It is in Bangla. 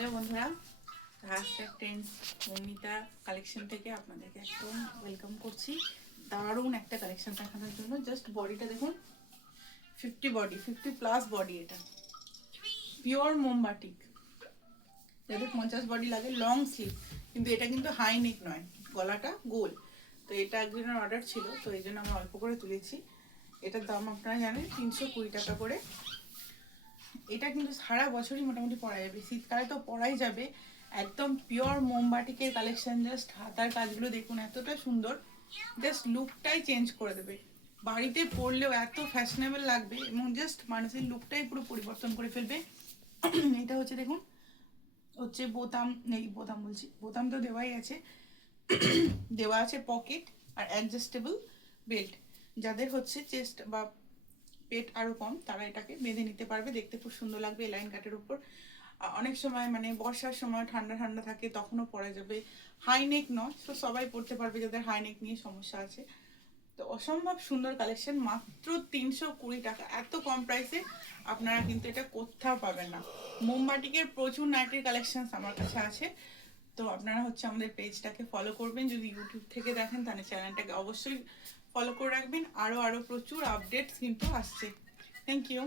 হ্যালো বন্ধুরা, হ্যাশট্যাগ টেন্স মৌমিতা কালেকশন থেকে আপনাদেরকে একদম ওয়েলকাম করছি। দারুণ একটা কালেকশন দেখানোর জন্য। জাস্ট বডিটা দেখুন, 50+ বডি। এটা পিওর মোমবাটিক, যাদের 50 বডি লাগে, লং স্লিভ, কিন্তু এটা কিন্তু হাই নেক নয়, গলাটা গোল। তো এটা একজনের অর্ডার ছিল, তো এই জন্য আমরা অল্প করে তুলেছি। এটার দাম আপনারা জানেন 320 টাকা করে। এটা কিন্তু সারা বছরই মোটামুটি পরা যাবে, শীতকালে তো পরাই যাবে। একদম পিওর মোমবাটিকের কালেকশন। জাস্ট হাতার কাজগুলো দেখুন, এতটা সুন্দর, জাস্ট লুকটাই চেঞ্জ করে দেবে। বাড়িতে পরলেও এত ফ্যাশনেবল লাগবে এবং জাস্ট মানুষের লুকটাই পুরো পরিবর্তন করে ফেলবে। এটা হচ্ছে দেখুন, হচ্ছে বোতাম নেই, বোতাম বলছি, বোতাম তো দেওয়াই আছে, দেওয়া আছে পকেট আর অ্যাডজাস্টেবল বেল্ট। যাদের হচ্ছে চেস্ট বা পেট আরও কম, তারা এটাকে বেঁধে নিতে পারবে। দেখতে খুব সুন্দর লাগবে লাইন কাটের উপর। অনেক সময় মানে বর্ষার সময় ঠান্ডা ঠান্ডা থাকে, তখনও পরা যাবে। হাই নেক নয়, তো সবাই পরতে পারবে যাদের হাই নেক নিয়ে সমস্যা আছে। তো অসম্ভব সুন্দর কালেকশন, মাত্র 320 টাকা। এত কম প্রাইসে আপনারা কিন্তু এটা কোথাও পাবেন না। মোমবাটিকের প্রচুর নাইটির কালেকশন আমার কাছে আছে। তো আপনারা হচ্ছে আমাদের পেজটাকে ফলো করবেন। যদি ইউটিউব থেকে দেখেন তাহলে চ্যানেলটাকে অবশ্যই ফলো করে রাখবেন। আরও প্রচুর আপডেটস কিন্তু আসছে। Thank you.